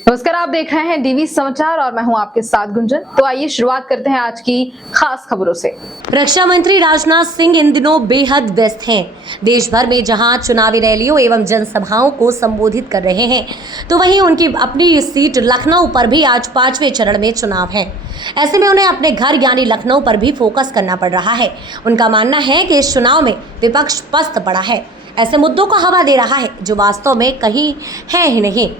नमस्कार, आप देख रहे हैं डीवी समाचार और मैं हूं आपके साथ गुंजन। तो आइए शुरुआत करते हैं आज की खास खबरों से। रक्षा मंत्री राजनाथ सिंह इन दिनों बेहद व्यस्त हैं। देश भर में जहां चुनावी रैलियों एवं जनसभाओं को संबोधित कर रहे हैं, तो वहीं उनकी अपनी सीट लखनऊ पर भी आज 5वें चरण में चुनाव है। ऐसे में उन्हें अपने घर यानी लखनऊ पर भी फोकस करना पड़ रहा है। उनका मानना है कि इस चुनाव में विपक्ष पस्त पड़ा है, ऐसे मुद्दों को हवा दे रहा है जो वास्तव में कहीं है ही नहीं।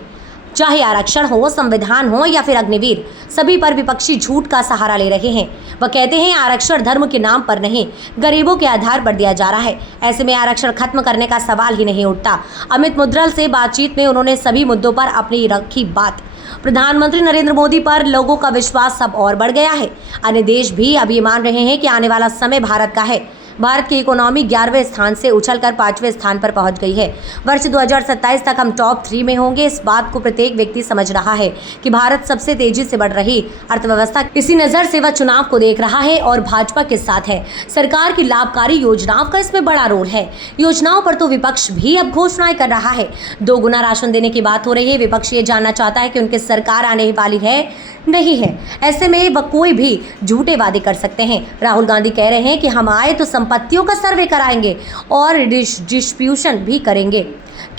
चाहे आरक्षण हो, संविधान हो या फिर अग्निवीर, सभी पर विपक्षी झूठ का सहारा ले रहे हैं। वह कहते हैं आरक्षण धर्म के नाम पर नहीं, गरीबों के आधार पर दिया जा रहा है। ऐसे में आरक्षण खत्म करने का सवाल ही नहीं उठता। अमित मुद्रल से बातचीत में उन्होंने सभी मुद्दों पर अपनी रखी बात। प्रधानमंत्री नरेंद्र मोदी पर लोगों का विश्वास अब और बढ़ गया है। अन्य देश भी अब ये मान रहे हैं कि आने वाला समय भारत का है। भारत की इकोनॉमी 11वें स्थान से उछलकर 5वें स्थान पर पहुंच गई है। वर्ष 2027 तक हम टॉप 3 में होंगे। इस बात को प्रत्येक व्यक्ति समझ रहा है कि भारत सबसे तेजी से बढ़ रही अर्थव्यवस्था, इसी नजर से वह चुनाव को देख रहा है और भाजपा के साथ है। सरकार की लाभकारी योजनाओं का इसमें बड़ा रोल है। योजनाओं पर तो विपक्ष भी अब घोषणाएं कर रहा है। 2 गुना राशन देने की बात हो रही है। विपक्ष ये जानना चाहता है कि उनकी सरकार आने वाली है नहीं है। ऐसे में वह कोई भी झूठे वादे कर सकते हैं। राहुल गांधी कह रहे हैं कि हम आए तो संपत्तियों का सर्वे कराएंगे और डिस्ट्रीब्यूशन भी करेंगे।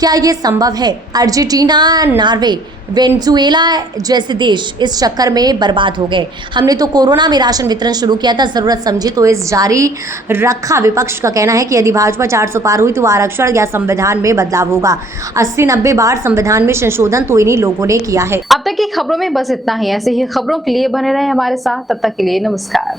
क्या ये संभव है? अर्जेंटीना, नॉर्वे, वेनेजुएला जैसे देश इस चक्कर में बर्बाद हो गए। हमने तो कोरोना में राशन वितरण शुरू किया था, जरूरत समझी तो इस जारी रखा। विपक्ष का कहना है कि यदि भाजपा 400 पार हुई तो आरक्षण या संविधान में बदलाव होगा। 80-90 बार संविधान में संशोधन तो इन्हीं लोगों ने किया है। अब तक की खबरों में बस इतना ही। ऐसे ही खबरों के लिए बने रहे हमारे साथ। तब तक के लिए नमस्कार।